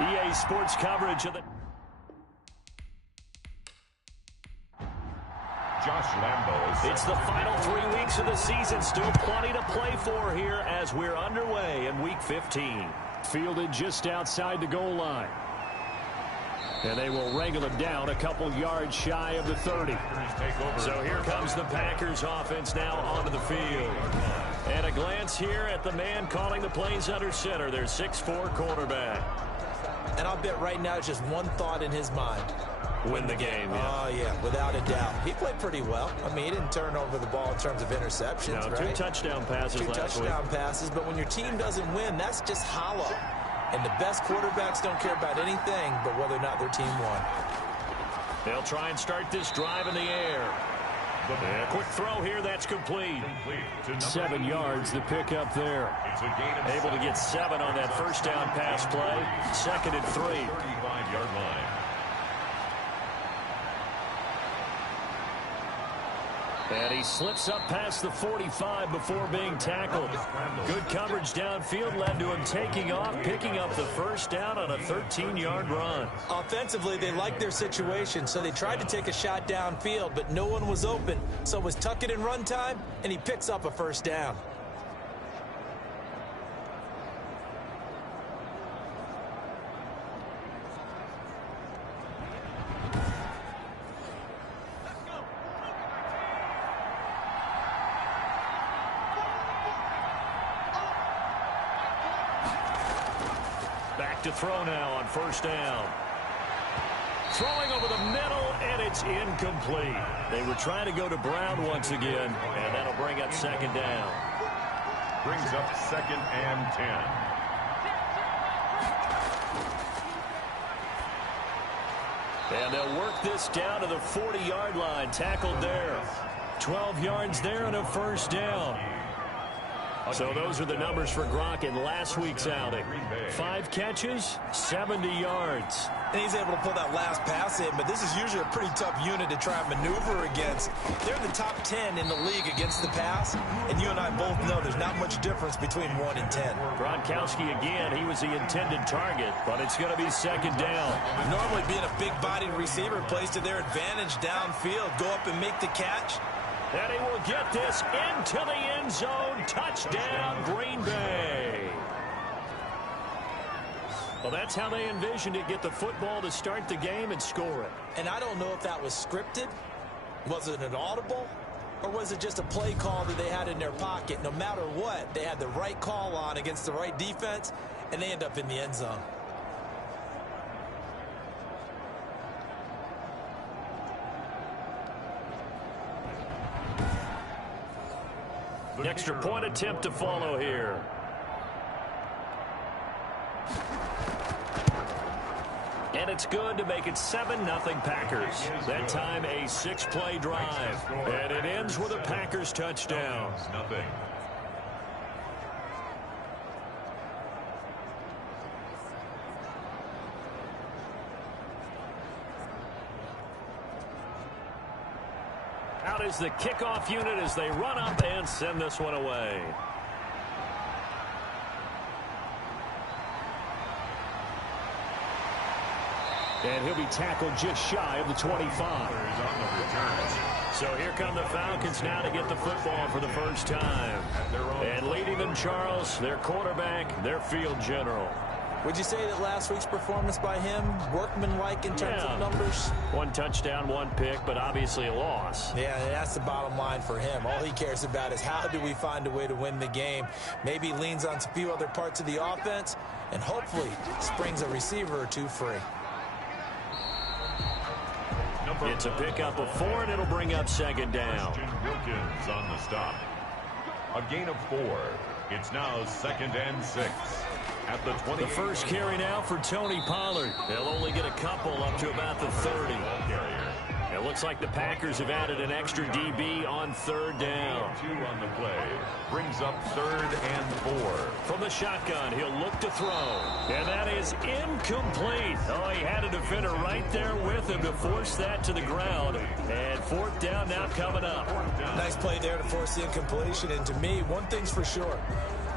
EA Sports coverage of the... Josh Lambo. It's the final 3 weeks of the season. Still plenty to play for here as we're underway in Week 15. Fielded just outside the goal line. And they will wrangle him down a couple yards shy of the 30. So here comes the Packers offense now onto the field. And a glance here at the man calling the plays under center, their 6'4" quarterback. And I'll bet right now it's just one thought in his mind. Win the game, yeah. Oh, yeah, without a doubt. He played pretty well. I mean, he didn't turn over the ball in terms of interceptions, no, right? 2 touchdown passes Two last touchdown week. passes, but when your team doesn't win, that's just hollow. And the best quarterbacks don't care about anything but whether or not their team won. They'll try and start this drive in the air. A quick throw here, that's complete. 7 yards, the pickup there. Able to get 7 on that first down pass play. 2nd and 3. 35-yard line. And he slips up past the 45 before being tackled. Good coverage downfield led to him taking off, picking up the first down on a 13-yard run. Offensively, they liked their situation, so they tried to take a shot downfield, but no one was open. So it was tuck it in run time, and he picks up a first down. To throw now on first down. Throwing over the middle, and it's incomplete. They were trying to go to Brown once again, and that'll bring up 2nd down. Brings up 2nd and 10. And they'll work this down to the 40-yard line. Tackled there. 12 yards there and a first down. So those are the numbers for Gronk in last week's outing. 5 catches, 70 yards. And he's able to pull that last pass in, but this is usually a pretty tough unit to try and maneuver against. They're in the top 10 in the league against the pass, and you and I both know there's not much difference between 1 and 10. Gronkowski again, he was the intended target, but it's going to be 2nd down. Normally being a big-bodied receiver plays to their advantage downfield. Go up and make the catch. And he will get this into the end zone. Touchdown, Green Bay. Well, that's how they envisioned it. Get the football to start the game and score it. And I don't know if that was scripted. Was it an audible? Or was it just a play call that they had in their pocket? No matter what, they had the right call on against the right defense, and they end up in the end zone. Extra point attempt to follow here. And it's good to make it 7-0 Packers. That time a 6-play drive. And it ends with a Packers touchdown. Nothing. Out is the kickoff unit as they run up and send this one away. And he'll be tackled just shy of the 25. So here come the Falcons now to get the football for the first time. And leading them, Charles, their quarterback, their field general. Would you say that last week's performance by him, workmanlike in terms of numbers? 1 touchdown, 1 pick, but obviously a loss. Yeah, that's the bottom line for him. All he cares about is how do we find a way to win the game. Maybe leans on a few other parts of the offense, and hopefully springs a receiver or 2 free. It's a pickup of 4, and it'll bring up 2nd down. Wilkins on the stop. A gain of 4. It's now 2nd and 6. At the 20. The first carry now for Tony Pollard. They'll only get a couple up to about the 30. It looks like the Packers have added an extra DB on 3rd down. 2 on the play. Brings up 3rd and 4. From the shotgun, he'll look to throw. And that is incomplete. Oh, he had a defender right there with him to force that to the ground. And 4th down now coming up. Nice play there to force the incompletion. And to me, one thing's for sure.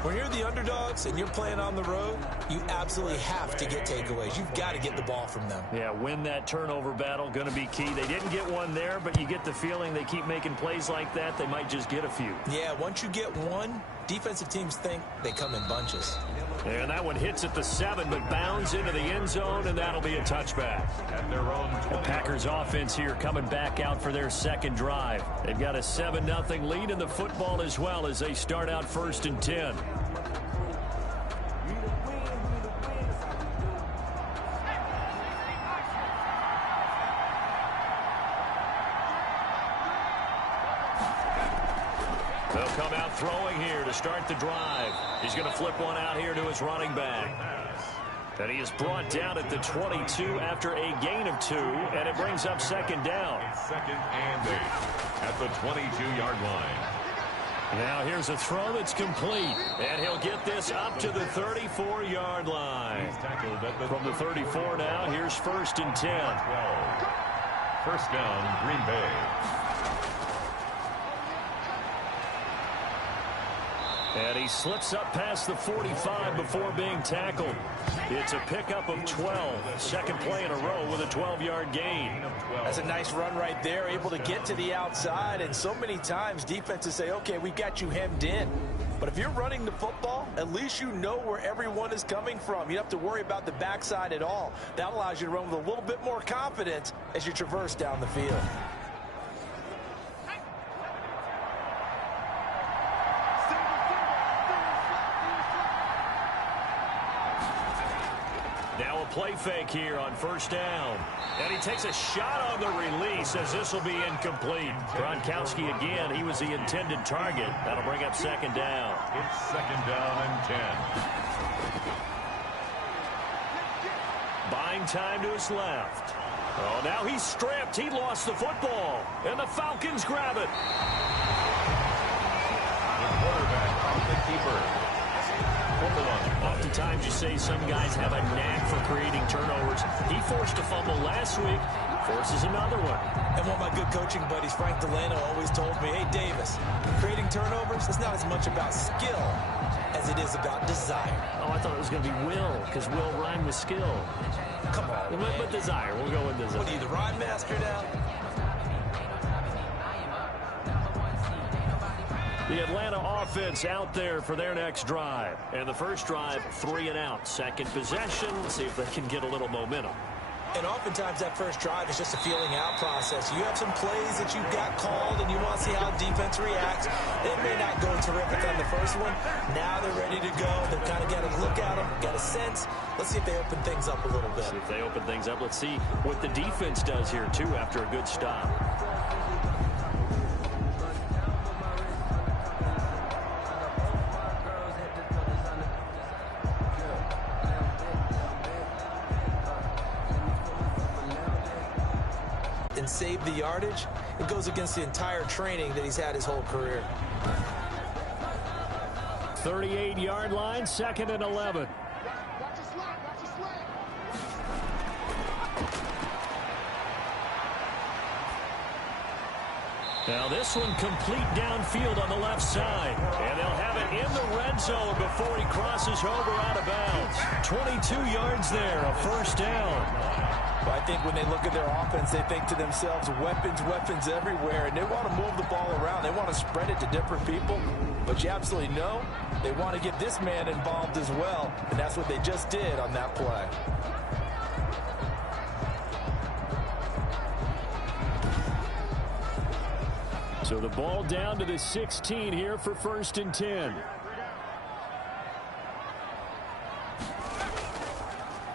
When you're the underdogs and you're playing on the road, you absolutely have to get takeaways. You've got to get the ball from them. Yeah, win that turnover battle, going to be key. They didn't get one there, but you get the feeling they keep making plays like that, they might just get a few. Yeah, once you get one, defensive teams think they come in bunches. And that one hits at the 7, but bounds into the end zone, and that'll be a touchback. At their own 20. The Packers offense here coming back out for their second drive. They've got a 7-0 lead in the football as well as they start out 1st and 10. They'll come out throwing here to start the drive. He's going to flip one out here to his running back. And he is brought down at the 22 after a gain of 2, and it brings up 2nd down. It's 2nd and 8 at the 22-yard line. Now here's a throw that's complete, and he'll get this up to the 34-yard line. He's tackled at the From the 34 now, here's 1st and 10. 12. First down, Green Bay. And he slips up past the 45 before being tackled. It's a pickup of 12. Second play in a row with a 12-yard gain. That's a nice run right there, able to get to the outside. And so many times defenses say, okay, we've got you hemmed in. But if you're running the football, at least you know where everyone is coming from. You don't have to worry about the backside at all. That allows you to run with a little bit more confidence as you traverse down the field. Now a play fake here on 1st down. And he takes a shot on the release as this will be incomplete. Gronkowski again, he was the intended target. That'll bring up 2nd down. It's 2nd down and 10. Buying time to his left. Oh, now he's stripped. He lost the football. And the Falcons grab it. The quarterback off the keeper. Oftentimes you say some guys have a knack for creating turnovers. He forced a fumble last week, forces another one. And one of my good coaching buddies, Frank Delano, always told me, hey, Davis, creating turnovers is not as much about skill as it is about desire. Oh, I thought it was going to be will, because will rhyme with skill. Come on, man. But desire. We'll go with desire. What are you, the rhyme master now? The Atlanta offense out there for their next drive. And the first drive, 3 and out. Second possession, let's see if they can get a little momentum. And oftentimes that first drive is just a feeling out process. You have some plays that you've got called and you want to see how defense reacts. They may not go terrific on the first one. Now they're ready to go. They've kind of got a look at them, got a sense. Let's see if they open things up a little bit. See if they open things up. Let's see what the defense does here, too, after a good stop. And save the yardage, it goes against the entire training that he's had his whole career. 38-yard line, 2nd and 11. Now this one complete downfield on the left side. And they'll have it in the red zone before he crosses over out of bounds. 22 yards there, a 1st down. Well, I think when they look at their offense, they think to themselves, weapons everywhere, and they want to move the ball around. They want to spread it to different people, but you absolutely know they want to get this man involved as well, and that's what they just did on that play. So the ball down to the 16 here for 1st and 10.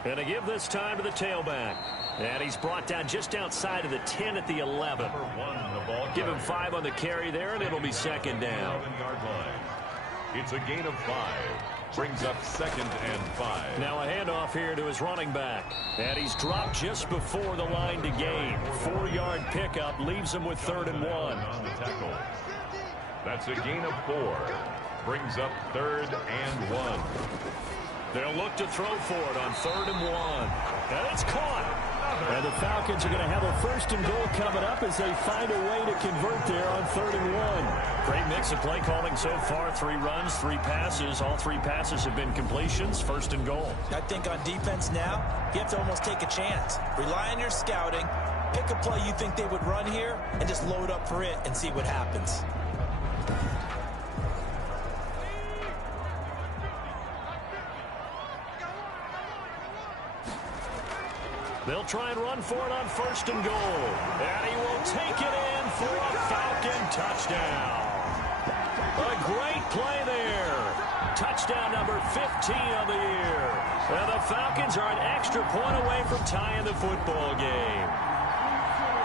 And to give this time to the tailback. And he's brought down just outside of the 10 at the 11. Give him 5 on the carry there, and it'll be 2nd down. It's a gain of 5. Brings up 2nd and 5. Now a handoff here to his running back. And he's dropped just before the line to gain. 4-yard pickup leaves him with 3rd and 1. On the tackle. That's a gain of 4. Brings up 3rd and 1. They'll look to throw for it on 3rd and 1. And it's caught. And the Falcons are going to have a first and goal coming up as they find a way to convert there on 3rd and 1. Great mix of play calling so far. 3 runs, 3 passes. All 3 passes have been completions. 1st and goal. I think on defense now, you have to almost take a chance. Rely on your scouting. Pick a play you think they would run here and just load up for it and see what happens. They'll try and run for it on 1st and goal. And he will take it in for a Falcon touchdown. A great play there. Touchdown number 15 of the year. And the Falcons are an extra point away from tying the football game.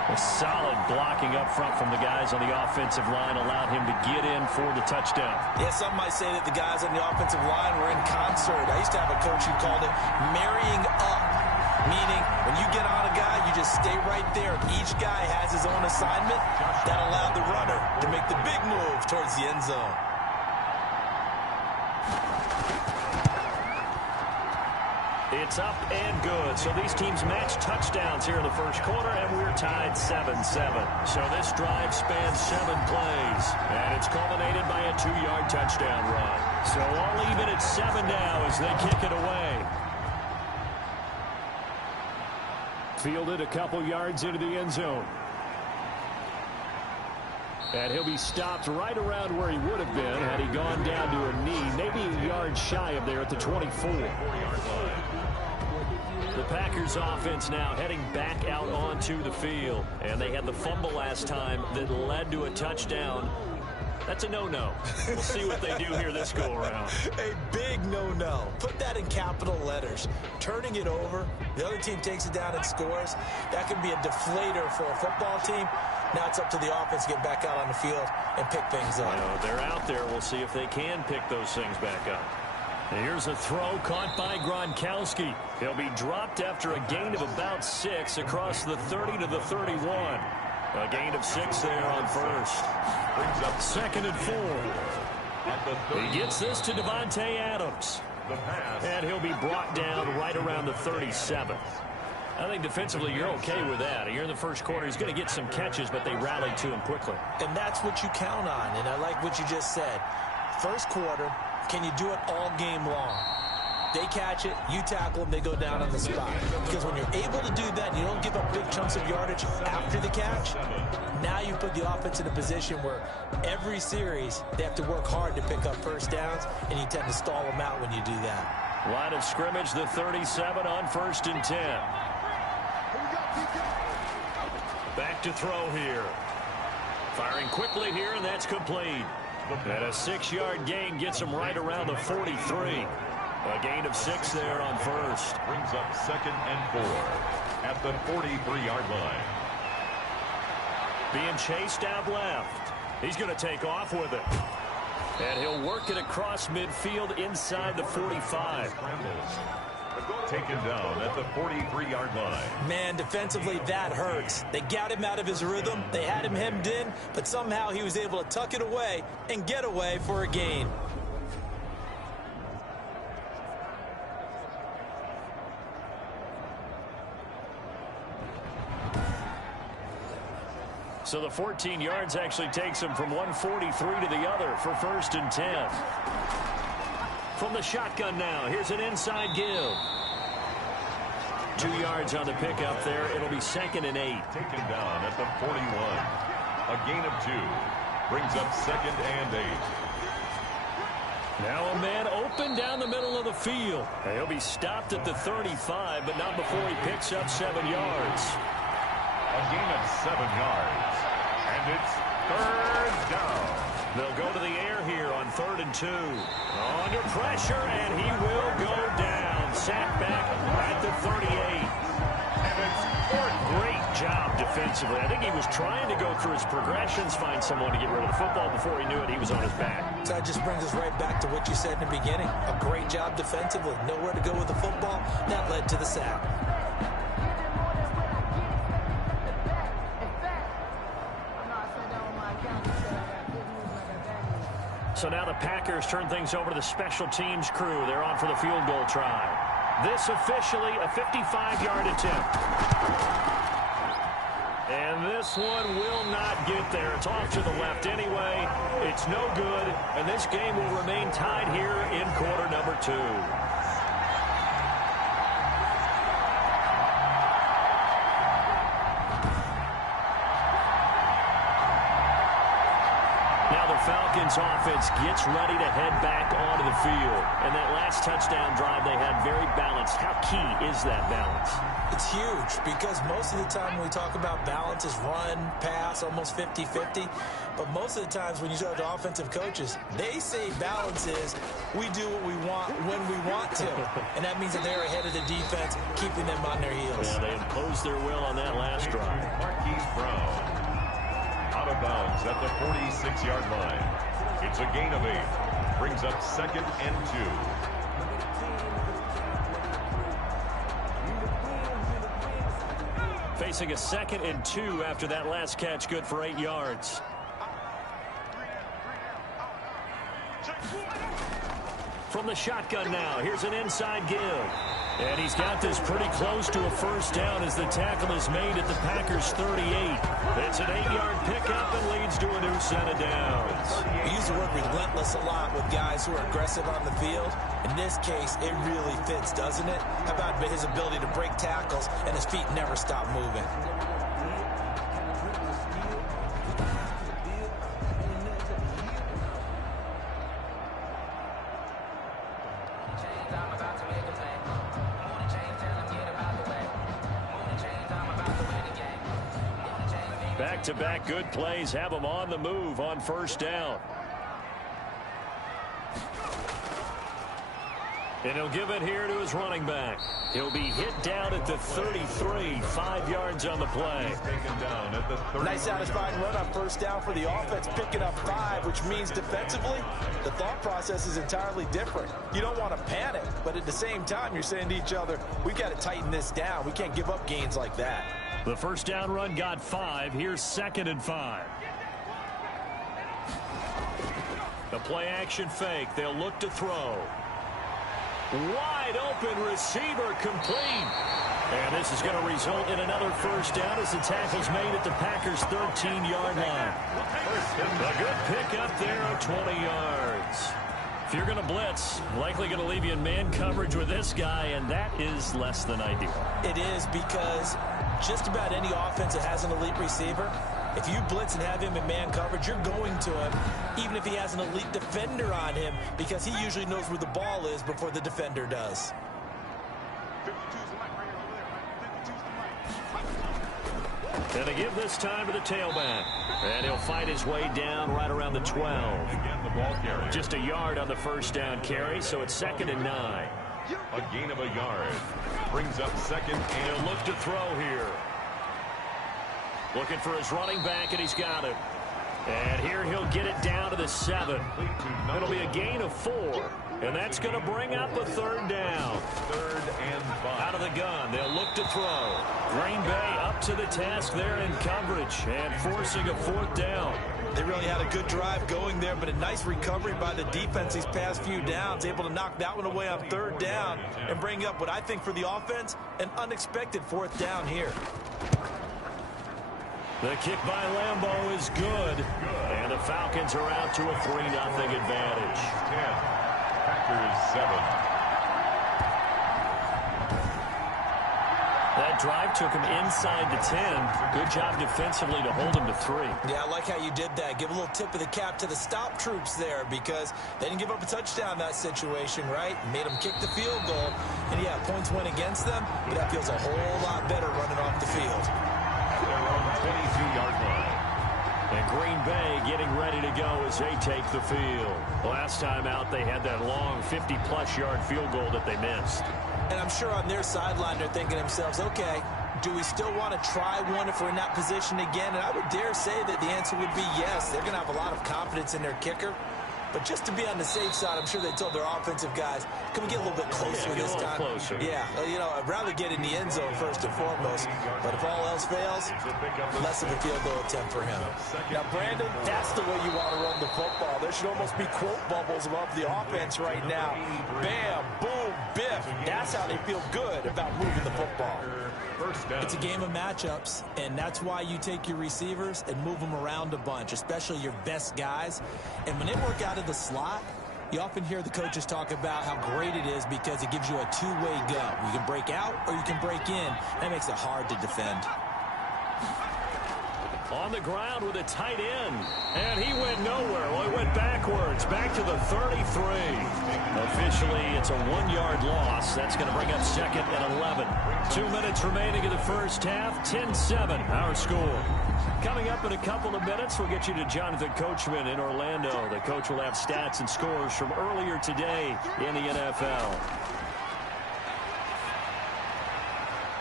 A solid blocking up front from the guys on the offensive line allowed him to get in for the touchdown. Yeah, some might say that the guys on the offensive line were in concert. I used to have a coach who called it marrying up, meaning when you get on a guy, you just stay right there. Each guy has his own assignment. That allowed the runner to make the big move towards the end zone. It's up and good. So these teams match touchdowns here in the first quarter, and we're tied 7-7. So this drive spans 7 plays, and it's culminated by a 2-yard touchdown run. So all even at 7 now as they kick it away. Fielded a couple yards into the end zone. And he'll be stopped right around where he would have been had he gone down to a knee, maybe a yard shy of there at the 24. The Packers offense now heading back out onto the field. And they had the fumble last time that led to a touchdown. That's a no-no. We'll see what they do here this go-around. A big no-no. Put that in capital letters. Turning it over, the other team takes it down and scores. That can be a deflator for a football team. Now it's up to the offense to get back out on the field and pick things up. They're out there. We'll see if they can pick those things back up. And here's a throw caught by Gronkowski. He'll be dropped after a gain of about 6 across the 30 to the 31. A gain of 6 there on first. Brings up 2nd and 4. He gets this to Devontae Adams. And he'll be brought down right around the 37. I think defensively you're okay with that. You're in the first quarter. He's going to get some catches, but they rallied to him quickly. And that's what you count on. And I like what you just said. First quarter, can you do it all game long? They catch it, you tackle them, they go down on the spot. Because when you're able to do that, you don't give up big chunks of yardage after the catch. Now you put the offense in a position where every series they have to work hard to pick up first downs, and you tend to stall them out when you do that. Line of scrimmage, the 37 on 1st and 10. Back to throw here. Firing quickly here, and that's complete. And a 6-yard gain gets him right around the 43. A gain of 6 there on first. Brings up 2nd and 4 at the 43-yard line. Being chased out left. He's going to take off with it. And he'll work it across midfield inside the 45. Taken down at the 43-yard line. Man, defensively, that hurts. They got him out of his rhythm. They had him hemmed in, but somehow he was able to tuck it away and get away for a gain. So the 14 yards actually takes him from 143 to the other for 1st and 10. From the shotgun now, here's an inside give. 2 yards on the pickup there. It'll be 2nd and 8. Taken down at the 41. A gain of 2. Brings up 2nd and 8. Now a man open down the middle of the field. He'll be stopped at the 35, but not before he picks up 7 yards. A gain of 7 yards. And it's 3rd down. They'll go to the air here on 3rd and 2. Under pressure, and he will go down. Sacked back at the 38. And it's 4th. Great job defensively. I think he was trying to go through his progressions, find someone to get rid of the football. Before he knew it, he was on his back. So that just brings us right back to what you said in the beginning. A great job defensively. Nowhere to go with the football. That led to the sack. So now the Packers turn things over to the special teams crew. They're on for the field goal try. This officially a 55-yard attempt. And this one will not get there. It's off to the left anyway. It's no good, and this game will remain tied here in quarter number 2. Falcons offense gets ready to head back onto the field. And that last touchdown drive they had very balanced. How key is that balance? It's huge because most of the time when we talk about balance is run, pass, almost 50-50. But most of the times when you talk to offensive coaches, they say balance is we do what we want when we want to. And that means that they're ahead of the defense, keeping them on their heels. Yeah, they imposed their will on that last drive. Marquise Brown out of bounds at the 46-yard line. It's a gain of 8. Brings up 2nd and 2. Facing a 2nd and 2 after that last catch, good for 8 yards. From the shotgun now, here's an inside give. And he's got this pretty close to a first down as the tackle is made at the Packers' 38. It's an 8-yard pickup and leads to a new set of downs. We use the word relentless a lot with guys who are aggressive on the field. In this case, it really fits, doesn't it? How about his ability to break tackles and his feet never stop moving? Back-to-back good plays have him on the move on first down. And he'll give it here to his running back. He'll be hit down at the 33, 5 yards on the play. Taken down at the 30. Nice satisfying run on first down for the offense, picking up 5, which means defensively, the thought process is entirely different. You don't want to panic, but at the same time, you're saying to each other, we've got to tighten this down. We can't give up gains like that. The first down run got 5. Here's 2nd and 5. The play action fake. They'll look to throw. Wide open receiver complete. And this is going to result in another first down as the tackle's made at the Packers' 13-yard line. A good pickup there of 20 yards. If you're going to blitz, likely going to leave you in man coverage with this guy, and that is less than ideal. It is because just about any offense that has an elite receiver, if you blitz and have him in man coverage, you're going to him, even if he has an elite defender on him, because he usually knows where the ball is before the defender does. And they give this time to the tailback. And he'll fight his way down right around the 12. Again, the ball carrier. Just a yard on the first down carry, so it's 2nd and 9. A gain of a yard. Brings up 2nd and He'll look to throw here. Looking for his running back, and he's got it. And here he'll get it down to the 7. It'll be a gain of 4. And that's going to bring up a 3rd down. 3rd and 5. Out of the gun, they'll look to throw. Green Bay up to the task there in coverage and forcing a 4th down. They really had a good drive going there, but a nice recovery by the defense these past few downs, able to knock that one away on 3rd down and bring up what I think for the offense, an unexpected 4th down here. The kick by Lambeau is good, and the Falcons are out to a 3-0 advantage. 10. Packers 7. That drive took him inside the 10. Good job defensively to hold him to 3. Yeah, I like how you did that. Give a little tip of the cap to the stop troops there because they didn't give up a touchdown in that situation, right? Made them kick the field goal. And, yeah, points went against them, but that feels a whole lot better running off the field. They're on the 22-yard line. And Green Bay getting ready to go as they take the field. Last time out, they had that long 50-plus yard field goal that they missed. And I'm sure on their sideline, they're thinking to themselves, okay, do we still want to try one if we're in that position again? And I would dare say that the answer would be yes. They're going to have a lot of confidence in their kicker. But just to be on the safe side, I'm sure they told their offensive guys, can we get a little bit closer this time? Closer. Yeah, you know, I'd rather get in the end zone first and foremost. But if all else fails, less of a field goal attempt for him. Now, Brandon, that's the way you want to run the football. There should almost be quote bubbles above the offense right now. Bam, boom, biff. That's how they feel good about moving the football. It's a game of matchups, and that's why you take your receivers and move them around a bunch, especially your best guys. And when they work out of the slot, you often hear the coaches talk about how great it is because it gives you a two-way go. You can break out or you can break in. That makes it hard to defend. On the ground with a tight end. And he went nowhere. Well, he went backwards. Back to the 33. Officially, it's a 1-yard loss. That's going to bring up second and 11. 2 minutes remaining in the first half. 10-7, our score. Coming up in a couple of minutes, we'll get you to Jonathan Coachman in Orlando. The coach will have stats and scores from earlier today in the NFL.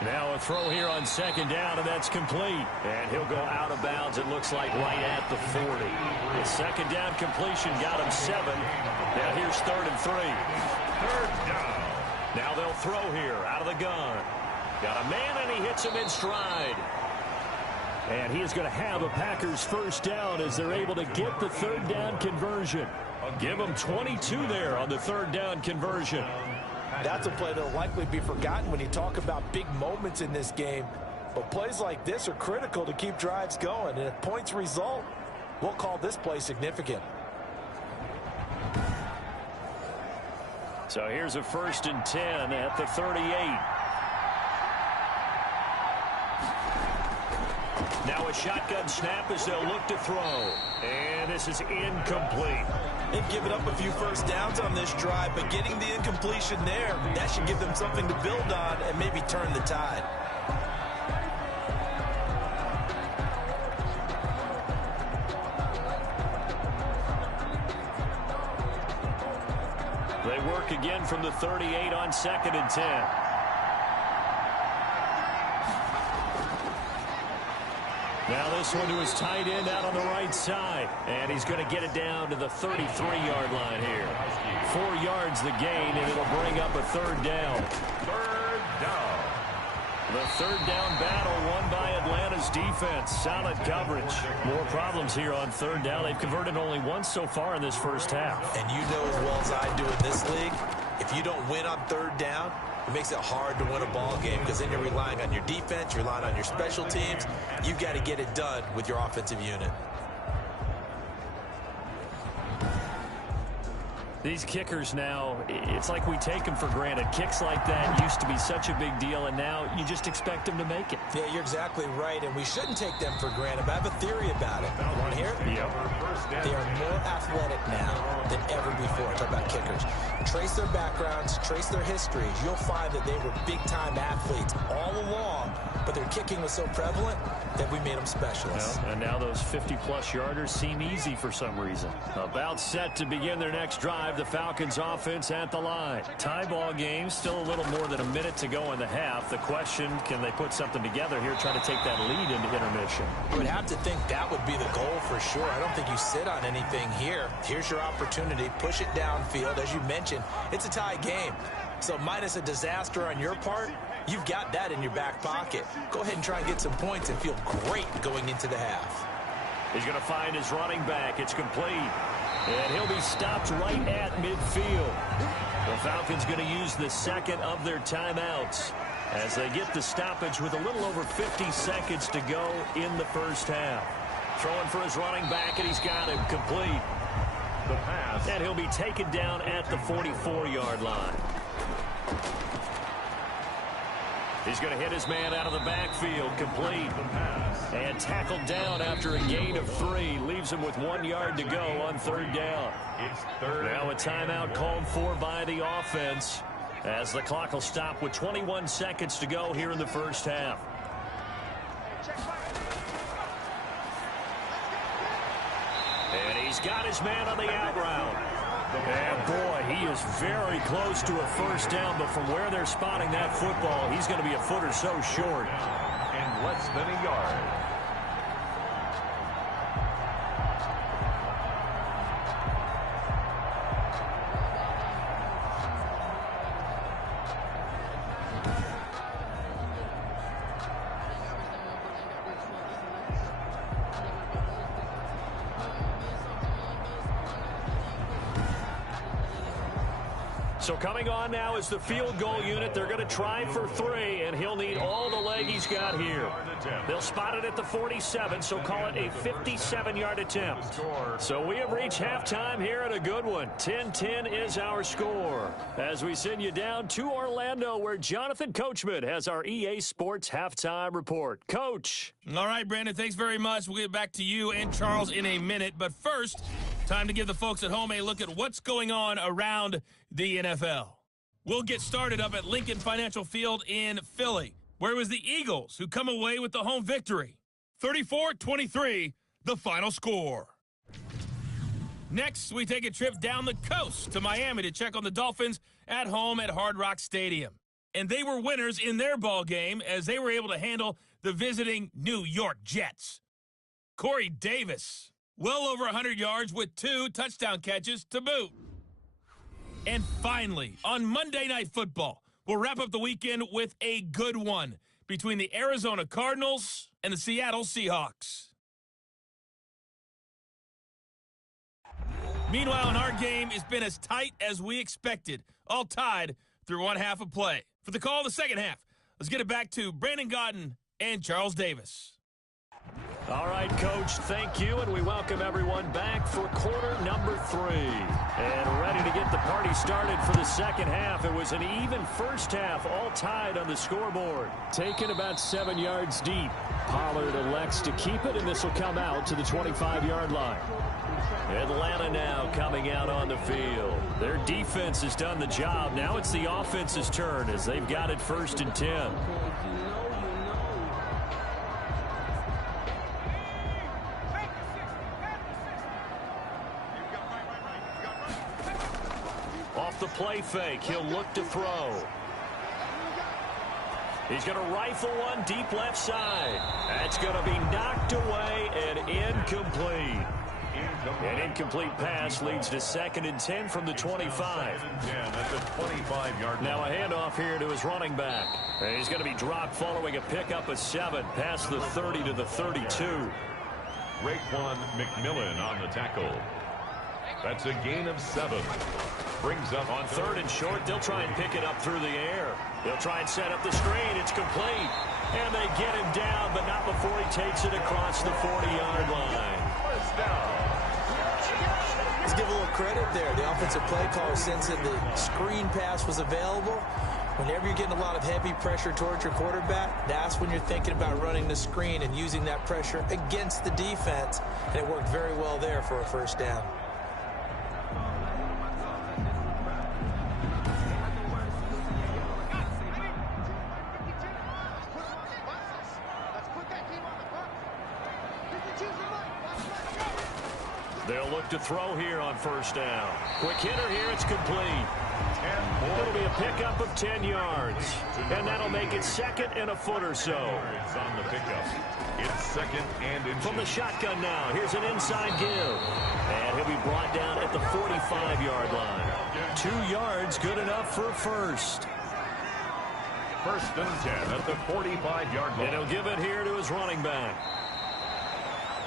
Now a throw here on second down, and that's complete. And he'll go out of bounds, it looks like, right at the 40. The second down completion got him 7. Now here's 3rd and 3. 3rd down. Now they'll throw here out of the gun. Got a man, and he hits him in stride. And he is going to have a Packers first down as they're able to get the 3rd down conversion. Give them 22 there on the 3rd down conversion. That's a play that will likely be forgotten when you talk about big moments in this game. But plays like this are critical to keep drives going. And if points result, we'll call this play significant. So here's a 1st and 10 at the 38. Now a shotgun snap as they'll look to throw. And this is incomplete. They've given up a few first downs on this drive, but getting the incompletion there, that should give them something to build on and maybe turn the tide. They work again from the 38 on 2nd and 10. Now this one to his tight end out on the right side. And he's going to get it down to the 33-yard line here. 4 yards the gain, and it'll bring up a 3rd down. 3rd down. The 3rd down battle won by Atlanta's defense. Solid coverage. More problems here on 3rd down. They've converted only once so far in this first half. And you know as well as I do in this league, if you don't win on 3rd down, it makes it hard to win a ball game because then you're relying on your defense, you're relying on your special teams. You've got to get it done with your offensive unit. These kickers now, it's like we take them for granted. Kicks like that used to be such a big deal, and now you just expect them to make it. Yeah, you're exactly right, and we shouldn't take them for granted, but I have a theory about it. You want to hear it? Yep. They are more athletic now than ever before. Talk about kickers. Trace their backgrounds, trace their histories. You'll find that they were big-time athletes all along, but their kicking was so prevalent that we made them specialists. Well, and now those 50-plus yarders seem easy for some reason. About set to begin their next drive. The Falcons offense at the line. Tie ball game, still a little more than a minute to go in the half. The question, can they put something together here, try to take that lead into intermission? You would have to think that would be the goal for sure. I don't think you sit on anything here. Here's your opportunity. Push it downfield. As you mentioned, it's a tie game. So minus a disaster on your part, you've got that in your back pocket. Go ahead and try and get some points and feel great going into the half. He's going to find his running back. It's complete. And he'll be stopped right at midfield. The Falcons going to use the second of their timeouts as they get the stoppage with a little over 50 seconds to go in the first half. Throwing for his running back, and he's got him complete. The pass. And he'll be taken down at the 44-yard line. He's going to hit his man out of the backfield, complete. And tackled down after a gain of 3. Leaves him with 1 yard to go on 3rd down. Now a timeout called for by the offense as the clock will stop with 21 seconds to go here in the first half. And he's got his man on the out route. And boy, he is very close to a first down, but from where they're spotting that football, he's going to be a foot or so short. And less than a yard. So coming on now is the field goal unit. They're going to try for 3, and he'll need all the leg he's got here. They'll spot it at the 47, so call it a 57-yard attempt. So we have reached halftime here at a good one. 10-10 is our score. As we send you down to Orlando, where Jonathan Coachman has our EA Sports halftime report. Coach. All right, Brandon, thanks very much. We'll get back to you and Charles in a minute. But first, time to give the folks at home a look at what's going on around the NFL. We'll get started up at Lincoln Financial Field in Philly, where it was the Eagles who come away with the home victory. 34-23, the final score. Next, we take a trip down the coast to Miami to check on the Dolphins at home at Hard Rock Stadium. And they were winners in their ball game as they were able to handle the visiting New York Jets. Corey Davis, well over 100 yards with 2 touchdown catches to boot. And finally, on Monday Night Football, we'll wrap up the weekend with a good one between the Arizona Cardinals and the Seattle Seahawks. Meanwhile, in our game, it's been as tight as we expected, all tied through one half of play. For the call of the second half, let's get it back to Brandon Gaudin and Charles Davis. All right, Coach, thank you, and we welcome everyone back for quarter number 3. And ready to get the party started for the second half. It was an even first half, all tied on the scoreboard. Taken about 7 yards deep. Pollard elects to keep it, and this will come out to the 25-yard line. Atlanta now coming out on the field. Their defense has done the job. Now it's the offense's turn as they've got it 1st and 10. Off the play fake, he'll look to throw. He's going to rifle one deep left side. That's going to be knocked away and incomplete. An incomplete pass leads to 2nd and 10 from the 25. Now a handoff here to his running back. And he's going to be dropped following a pickup of 7 past the 30 to the 32. Raekwon McMillan on the tackle. That's a gain of 7. Brings up on 3rd and short. They'll try and pick it up through the air. They'll try and set up the screen. It's complete. And they get him down, but not before he takes it across the 40-yard line. First down. Let's give a little credit there. The offensive play caller sensing the screen pass was available. Whenever you're getting a lot of heavy pressure towards your quarterback, that's when you're thinking about running the screen and using that pressure against the defense. And it worked very well there for a first down. They'll look to throw here on 1st down. Quick hitter here, it's complete. It'll be a pickup of 10 yards. And that'll make it 2nd and a foot or so. On the pickup. It's 2nd and inches. From the shotgun now, here's an inside give. And he'll be brought down at the 45-yard line. 2 yards, good enough for a first. 1st and 10 at the 45-yard line. And he'll give it here to his running back.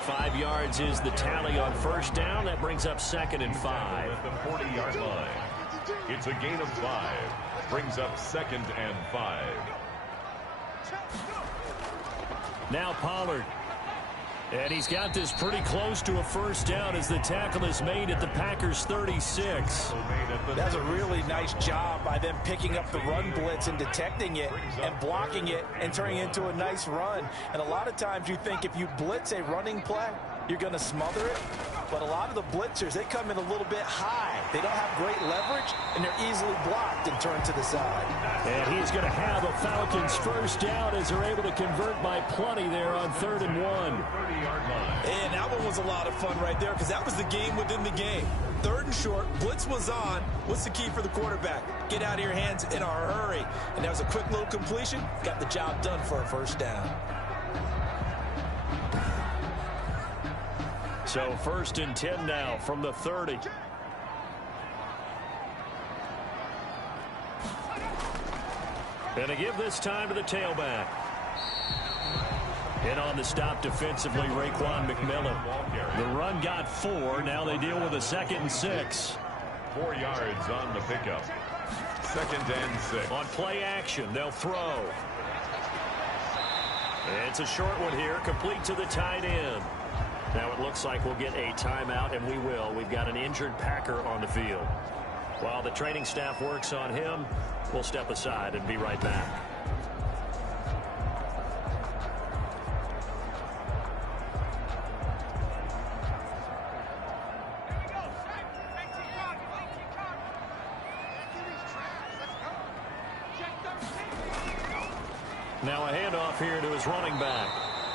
5 yards is the tally on 1st down. That brings up 2nd and 5. At the 40-yard line. It's a gain of 5. Brings up 2nd and 5. Now Pollard. And he's got this pretty close to a first down as the tackle is made at the Packers' 36. That's a really nice job by them picking up the run blitz and detecting it and blocking it and turning it into a nice run. And a lot of times you think if you blitz a running play, you're going to smother it. But a lot of the blitzers, they come in a little bit high. They don't have great leverage, and they're easily blocked and turned to the side. And he's going to have a Falcons first down as they're able to convert by plenty there on 3rd and 1. And that one was a lot of fun right there because that was the game within the game. 3rd and short, blitz was on. What's the key for the quarterback? Get out of your hands in a hurry. And that was a quick little completion. Got the job done for a first down. So 1st and 10 now from the 30. And to give this time to the tailback. And on the stop defensively, Raekwon McMillan. The run got 4. Now they deal with a 2nd and 6. 4 yards on the pickup. 2nd and 6. On play action, they'll throw. It's a short one here, complete to the tight end. Now it looks like we'll get a timeout, and we will. We've got an injured Packer on the field. While the training staff works on him, we'll step aside and be right back. Now a handoff here to his running back.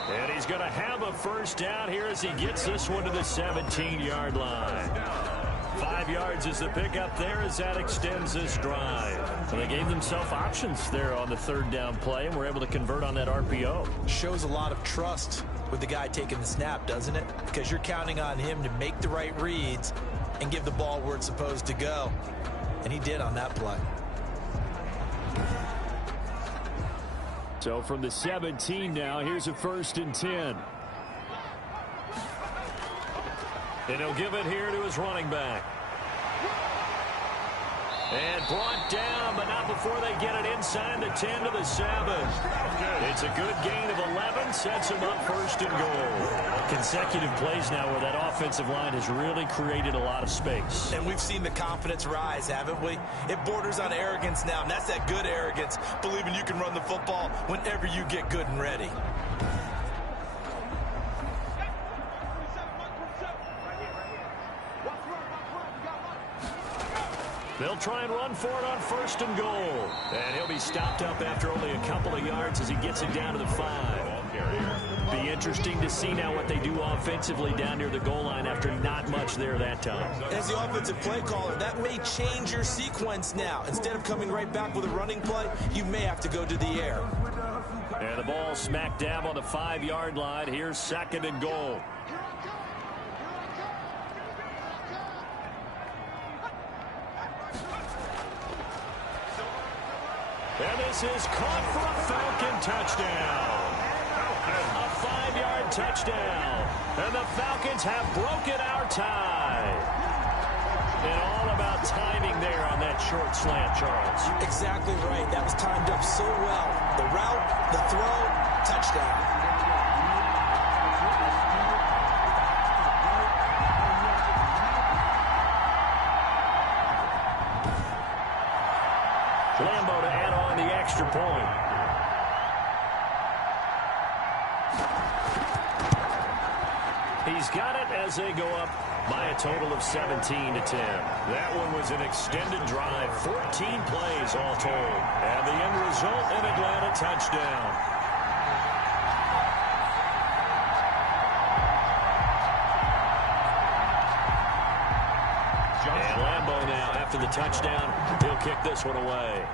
And he's going to have a first down here as he gets this one to the 17-yard line. 5 yards is the pickup there as that extends this drive. So they gave themselves options there on the 3rd down play and were able to convert on that RPO. Shows a lot of trust with the guy taking the snap, doesn't it? Because you're counting on him to make the right reads and give the ball where it's supposed to go. And he did on that play. So from the 17 now, here's a 1st and 10. And he'll give it here to his running back. And brought down, but not before they get it inside the 10 to the 7. It's a good gain of 11, sets him up 1st and goal. Consecutive plays now where that offensive line has really created a lot of space. And we've seen the confidence rise, haven't we? It borders on arrogance now, and that's that good arrogance, believing you can run the football whenever you get good and ready. They'll try and run for it on 1st and goal. And he'll be stopped up after only a couple of yards as he gets it down to the 5. Be interesting to see now what they do offensively down near the goal line after not much there that time. As the offensive play caller, that may change your sequence now. Instead of coming right back with a running play, you may have to go to the air. And the ball smack dab on the 5-yard line. Here's 2nd and goal. And this is caught for a Falcon touchdown. A 5-yard touchdown. And the Falcons have broken our tie. And all about timing there on that short slant, Charles. Exactly right. That was timed up so well. The route, the throw, touchdown. Lambo to add on the extra point. He's got it as they go up by a total of 17-10. That one was an extended drive, 14 plays all told. And the end result, an Atlanta touchdown. And Lambo now, after the touchdown, he'll kick this one away.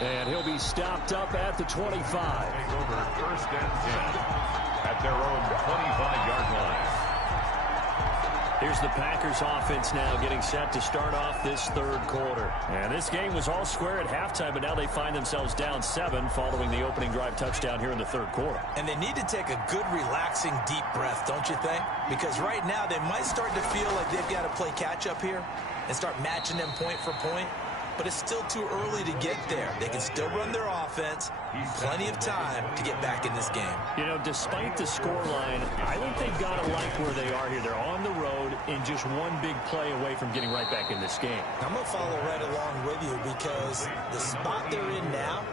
And he'll be stopped up at the 25. Over 1st and 10 at their own 25-yard line. Here's the Packers offense now getting set to start off this 3rd quarter. And this game was all square at halftime, but now they find themselves down 7 following the opening drive touchdown here in the 3rd quarter. And they need to take a good, relaxing, deep breath, don't you think? Because right now they might start to feel like they've got to play catch-up here and start matching them point for point. But it's still too early to get there. They can still run their offense. Plenty of time to get back in this game. You know, despite the scoreline, I think they've got to like where they are here. They're on the road and just one big play away from getting right back in this game. I'm going to follow right along with you because the spot they're in now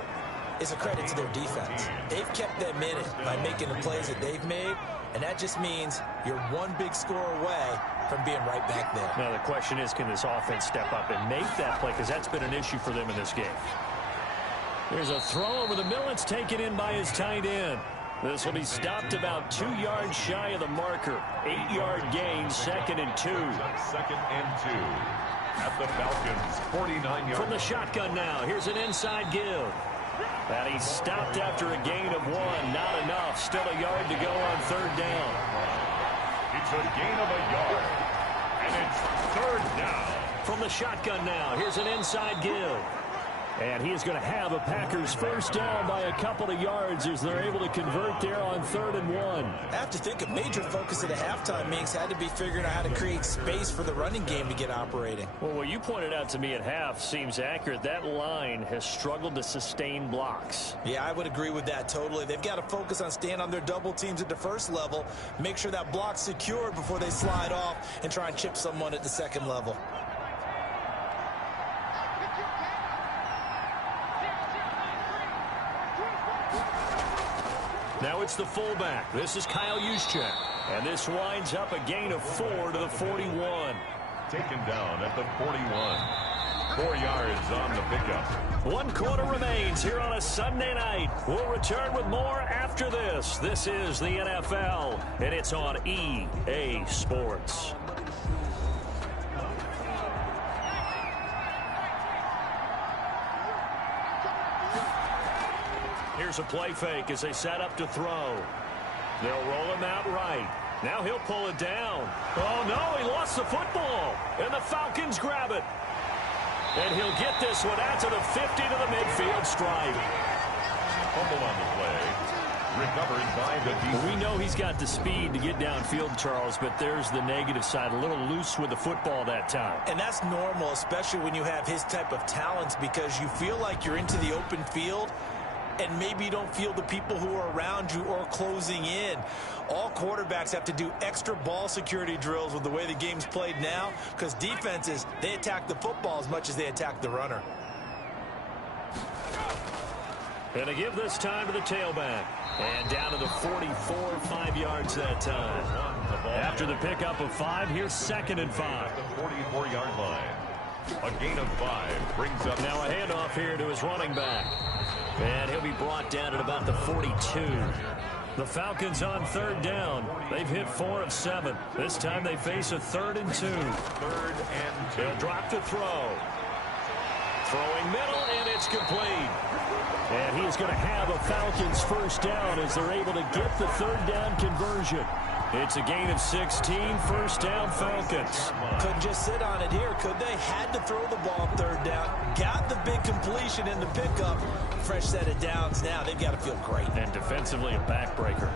is a credit to their defense. They've kept them in it by making the plays that they've made, and that just means you're one big score away from being right back there. Now, the question is, can this offense step up and make that play? Because that's been an issue for them in this game. There's a throw over the middle. It's taken in by his tight end. This will be stopped about 2 yards shy of the marker. 8-yard gain, 2nd and 2. 2nd and 2 at the Falcons' 49-yard. From the shotgun now, here's an inside give. And he's stopped after a gain of 1. Not enough. Still a yard to go on 3rd down. It's a gain of a yard. And it's 3rd down. From the shotgun now, here's an inside give. And he is going to have a Packers first down by a couple of yards as they're able to convert there on 3rd and 1. I have to think a major focus of the halftime meetings had to be figuring out how to create space for the running game to get operating. Well, what you pointed out to me at half seems accurate. That line has struggled to sustain blocks. Yeah, I would agree with that totally. They've got to focus on staying on their double teams at the first level, make sure that block's secured before they slide off and try and chip someone at the second level. Now it's the fullback. This is Kyle Juszczyk. And this winds up a gain of 4 to the 41. Taken down at the 41. 4 yards on the pickup. 1 quarter remains here on a Sunday night. We'll return with more after this. This is the NFL, and it's on EA Sports. Here's a play fake as they set up to throw. They'll roll him out right. Now he'll pull it down. Oh, no, he lost the football. And the Falcons grab it. And he'll get this one out to the 50 to the midfield stripe. Fumble on the play. Recovered by the defense. We know he's got the speed to get downfield, Charles, but there's the negative side. A little loose with the football that time. And that's normal, especially when you have his type of talents, because you feel like you're into the open field and maybe you don't feel the people who are around you or closing in. All quarterbacks have to do extra ball security drills with the way the game's played now, because defenses, they attack the football as much as they attack the runner. And they give this time to the tailback. And down to the 44, 5 yards that time. After the pickup of 5, here's 2nd and 5. At the 44-yard line. A gain of 5 brings up. Now a handoff here to his running back. And he'll be brought down at about the 42. The Falcons on 3rd down. They've hit 4 of 7. This time they face a 3rd and 2. 3rd and 2. They'll drop to throw. Throwing middle, and it's complete. And he's going to have a Falcons first down as they're able to get the 3rd down conversion. It's a gain of 16, first down Falcons. Couldn't just sit on it here, could they? Had to throw the ball 3rd down. Got the big completion in the pickup. Fresh set of downs now. They've got to feel great. And defensively a backbreaker.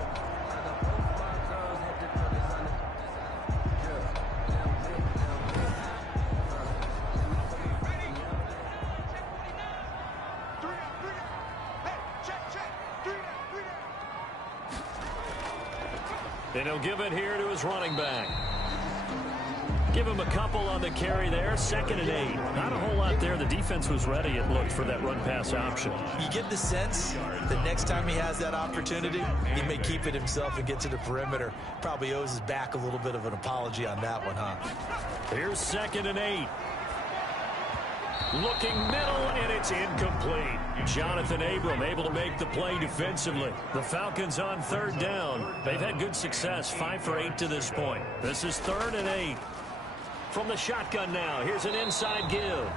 And he'll give it here to his running back. Give him a couple on the carry there. 2nd and 8. Not a whole lot there. The defense was ready, it looked, for that run-pass option. You get the sense that next time he has that opportunity, he may keep it himself and get to the perimeter. Probably owes his back a little bit of an apology on that one, huh? Here's 2nd and 8. Looking middle, and it's incomplete. Jonathan Abram able to make the play defensively. The Falcons on 3rd down. They've had good success, 5 for 8 to this point. This is 3rd and 8. From the shotgun now, here's an inside give.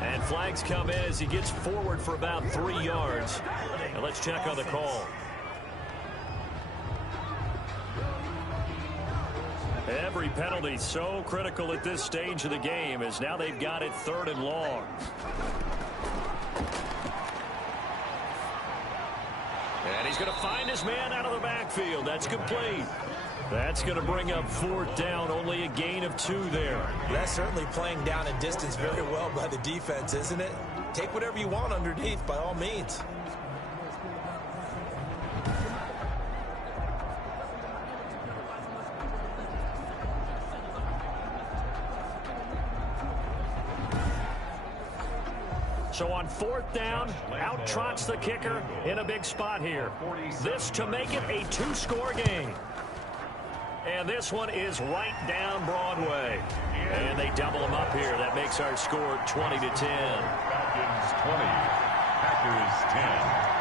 And flags come in as he gets forward for about 3 yards. And let's check on the call. Every penalty so critical at this stage of the game, as now they've got it 3rd and long. And he's going to find his man out of the backfield. That's complete. That's going to bring up 4th down. Only a gain of 2 there. That's certainly playing down in distance very well by the defense, isn't it? Take whatever you want underneath, by all means. So on 4th down, out trots the kicker in a big spot here. This to make it a 2-score game. And this one is right down Broadway. And they double them up here. That makes our score 20 to 10. Falcons 20, Packers 10.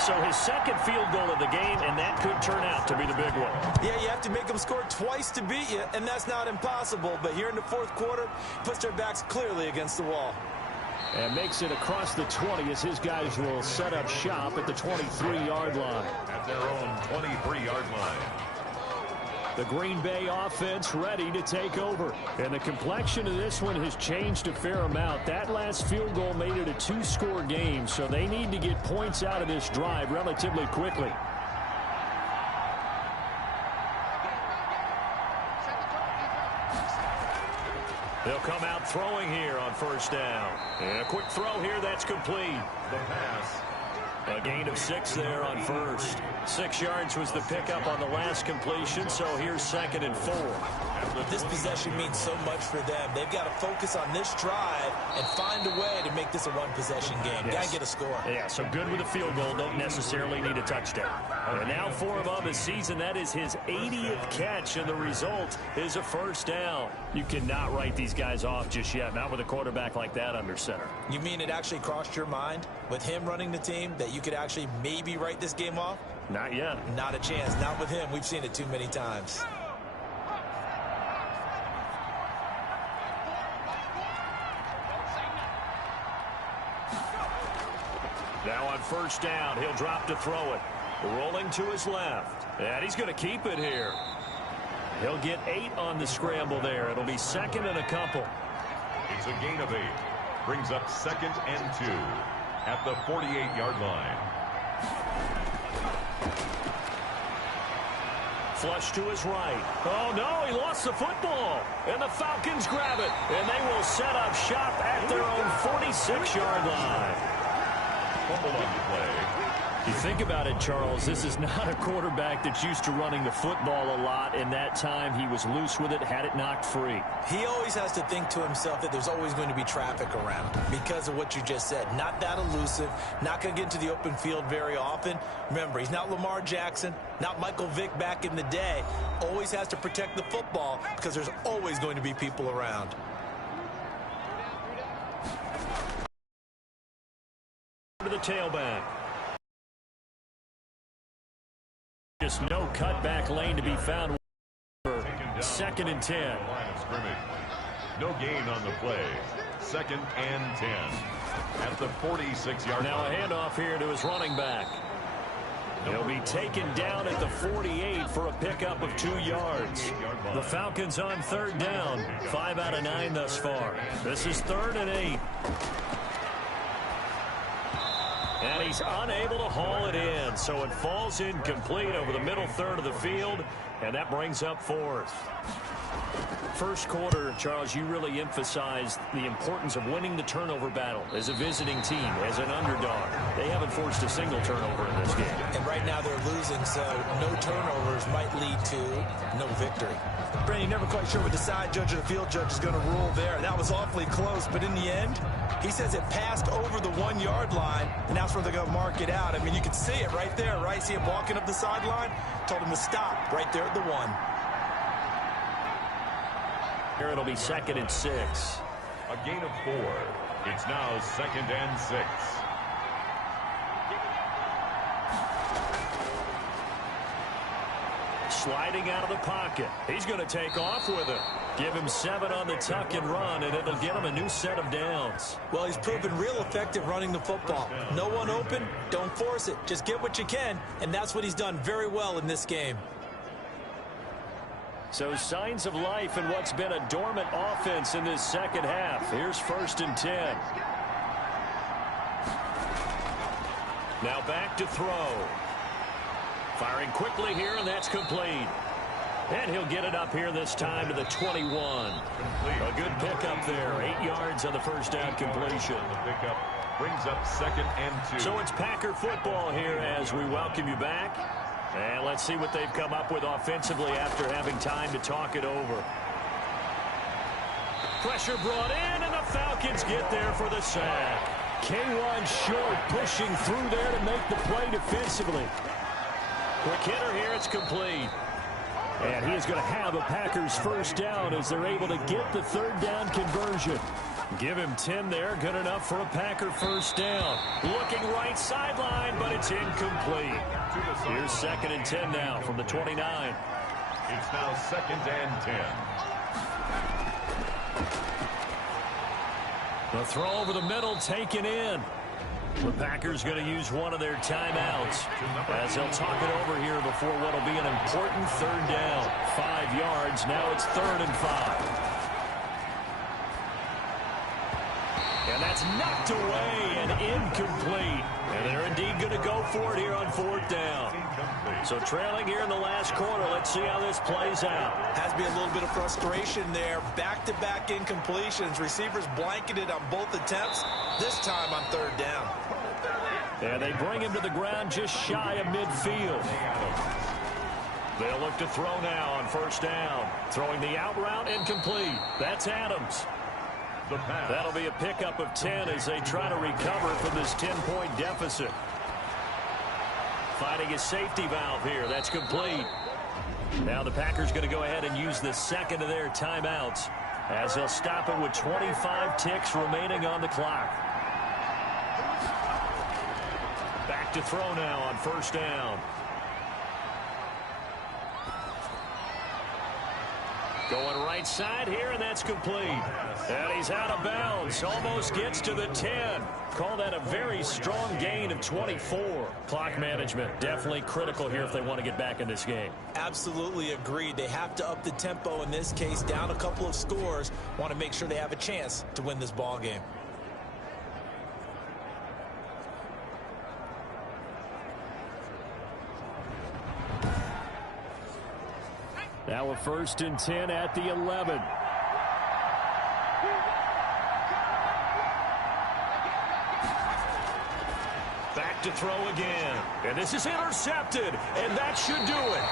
So his 2nd field goal of the game, and that could turn out to be the big one. Yeah, you have to make them score twice to beat you, and that's not impossible. But here in the 4th quarter, puts their backs clearly against the wall. And makes it across the 20 as his guys will set up shop at the 23-yard line. At their own 23-yard line. The Green Bay offense ready to take over. And the complexion of this one has changed a fair amount. That last field goal made it a two-score game, so they need to get points out of this drive relatively quickly. They'll come out throwing here on first down. And a quick throw here that's complete. The pass. A gain of 6 there on first. 6 yards was the pickup on the last completion, so here's 2nd and 4. This possession means so much for them. They've got to focus on this drive and find a way to make this a one-possession game. Yes. Got to get a score. Yeah, so good with a field goal. Don't necessarily need a touchdown. And now 4 of his season. That is his 80th catch, and the result is a first down. You cannot write these guys off just yet, not with a quarterback like that under center. You mean it actually crossed your mind with him running the team that you could actually maybe write this game off? Not yet. Not a chance. Not with him. We've seen it too many times. Now on first down, he'll drop to throw it. Rolling to his left. And he's going to keep it here. He'll get 8 on the scramble there. It'll be 2nd and a couple. It's a gain of 8. Brings up 2nd and 2 at the 48-yard line. Flush to his right. Oh, no, he lost the football. And the Falcons grab it. And they will set up shop at their own 46-yard line. Fumble on the play. You think about it, Charles, this is not a quarterback that's used to running the football a lot. In that time, he was loose with it, had it knocked free. He always has to think to himself that there's always going to be traffic around because of what you just said. Not that elusive, not going to get into the open field very often. Remember, he's not Lamar Jackson, not Michael Vick back in the day. Always has to protect the football because there's always going to be people around. To the tailback. Just no cutback lane to be found. 2nd and 10. Line of scrimmage. No gain on the play. 2nd and 10 at the 46-yard line. Now a handoff here to his running back. He'll be taken down at the 48 for a pickup of 2 yards. The Falcons on 3rd down. 5 out of 9 thus far. This is 3rd and 8. And he's unable to haul it in, so it falls incomplete over the middle third of the field, and that brings up 4th. First quarter, Charles, you really emphasized the importance of winning the turnover battle as a visiting team, as an underdog. They haven't forced a single turnover in this game. And right now they're losing, so no turnovers might lead to no victory. Brandon, never quite sure what the side judge or the field judge is going to rule there. That was awfully close, but in the end, he says it passed over the 1-yard line, and that's where they're going to mark it out. I mean, you can see it right there, right? See him walking up the sideline? Told him to stop right there at the 1. Here it'll be 2nd and 6. A gain of 4. It's now 2nd and 6. Sliding out of the pocket. He's going to take off with it. Give him 7 on the tuck and run, and it'll get him a new set of downs. Well, he's proven real effective running the football. No one open, don't force it. Just get what you can, and that's what he's done very well in this game. So signs of life in what's been a dormant offense in this second half. Here's 1st and 10. Now back to throw. Firing quickly here, and that's complete. And he'll get it up here this time to the 21. A good pickup there. 8 yards on the first down completion. The pickup brings up 2nd and 2. So it's Packer football here as we welcome you back. And let's see what they've come up with offensively after having time to talk it over. Pressure brought in, and the Falcons get there for the sack. K1 Short pushing through there to make the play defensively. Quick hitter here, it's complete. And he is going to have a Packers first down as they're able to get the 3rd down conversion. Give him 10 there, good enough for a Packer first down. Looking right sideline, but it's incomplete. Here's 2nd and 10 now from the 29. It's now 2nd and 10. The throw over the middle taken in. The Packers going to use one of their timeouts as they'll talk it over here before what will be an important third down. 5 yards. Now it's 3rd and 5. And that's knocked away and incomplete. And they're indeed going to go for it here on 4th down. So trailing here in the last quarter. Let's see how this plays out. Has to be a little bit of frustration there. Back-to-back incompletions. Receivers blanketed on both attempts. This time on 3rd down. And they bring him to the ground just shy of midfield. They'll look to throw now on 1st down. Throwing the out route, incomplete. That's Adams. That'll be a pickup of 10 as they try to recover from this 10-point deficit. Finding a safety valve here. That's complete. Now the Packers going to go ahead and use the second of their timeouts as they'll stop it with 25 ticks remaining on the clock. Back to throw now on 1st down. Going right side here, and that's complete. And he's out of bounds. Almost gets to the 10. Call that a very strong gain of 24. Clock management definitely critical here if they want to get back in this game. Absolutely agreed. They have to up the tempo in this case, down a couple of scores. Want to make sure they have a chance to win this ball game. Now a 1st and 10 at the 11. Back to throw again. And this is intercepted. And that should do it.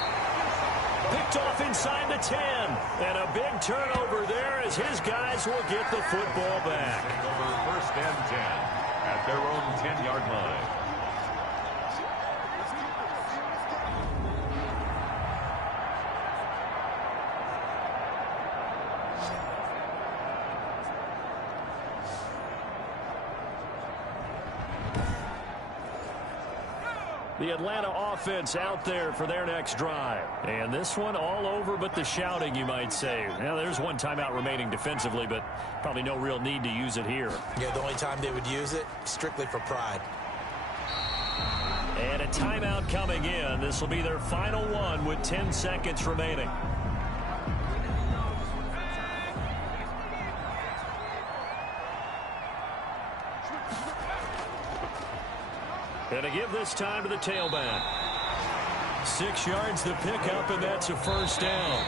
Picked off inside the 10. And a big turnover there as his guys will get the football back. Over 1st and 10 at their own 10-yard line. The Atlanta offense out there for their next drive. And this one all over but the shouting, you might say. Now, there's one timeout remaining defensively, but probably no real need to use it here. Yeah, the only time they would use it, strictly for pride. And a timeout coming in. This will be their final one with 10 seconds remaining. And to give this time to the tailback. 6 yards the pickup, and that's a 1st down.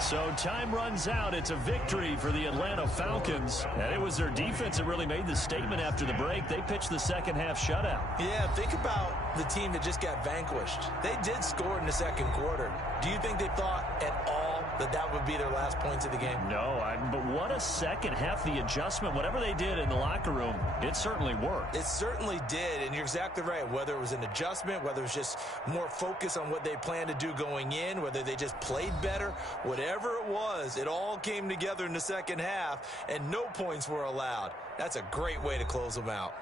So time runs out. It's a victory for the Atlanta Falcons. And it was their defense that really made the statement after the break. They pitched the second-half shutout. Yeah, think about the team that just got vanquished. They did score in the 2nd quarter. Do you think they thought at all that that would be their last points of the game? No, but what a second half. The adjustment, whatever they did in the locker room, it certainly worked. It certainly did, and you're exactly right. Whether it was an adjustment, whether it was just more focus on what they planned to do going in, whether they just played better, whatever it was, it all came together in the 2nd half, and no points were allowed. That's a great way to close them out.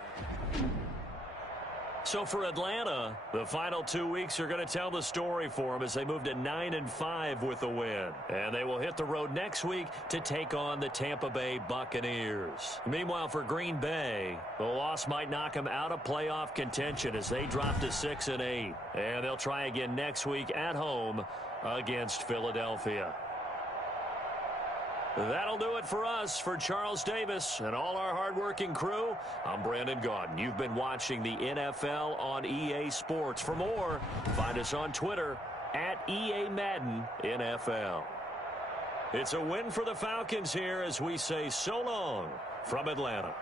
So for Atlanta, the final 2 weeks are going to tell the story for them as they move to 9-5 with the win. And they will hit the road next week to take on the Tampa Bay Buccaneers. Meanwhile, for Green Bay, the loss might knock them out of playoff contention as they drop to 6-8. And they'll try again next week at home against Philadelphia. That'll do it for us. For Charles Davis and all our hardworking crew, I'm Brandon Gaudin. You've been watching the NFL on EA Sports. For more, find us on Twitter at EA Madden NFL. It's a win for the Falcons here as we say so long from Atlanta.